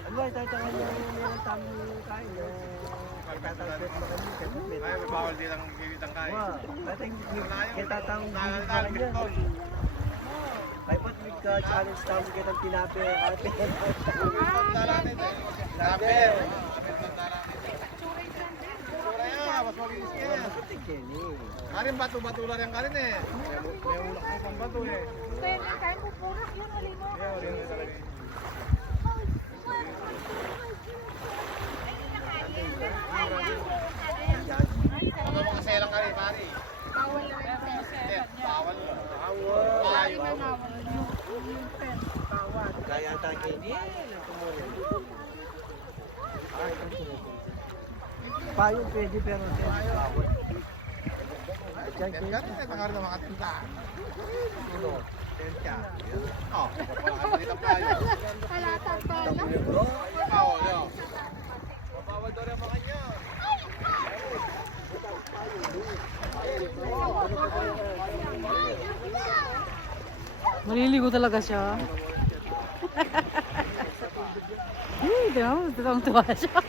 Ano ba, ito nga yung meron tamang kain. Katatapit mo kami. Ay, bawal din ang gilitang kain. Kitatang gilitang yan. Ay, ba't nagka-challenge tayo kitang tinapi? Laber. Mas malinis ka yan. Karin bato-bato lang yung karin eh. May ulak mo pang bato eh. Pwede, kain mo puro. Yun, malino. Kaya wala yung talaga eh. Ano mga selang karin, pari? Bawal na rin sa set. Bawal. Lagi na bawal. Yung pen. Bawal. Kaya tayo kini. Payo pwede pero bawal. Yan ka rin, nakarin na makatinta. Uno. Tenta. Oh, nakakalitan tayo. Halatang pa na. Bawal yun. Bawal daw rin mga kanya. Maliligo talaga siya. Hindi mo, tuwang-tuwa siya.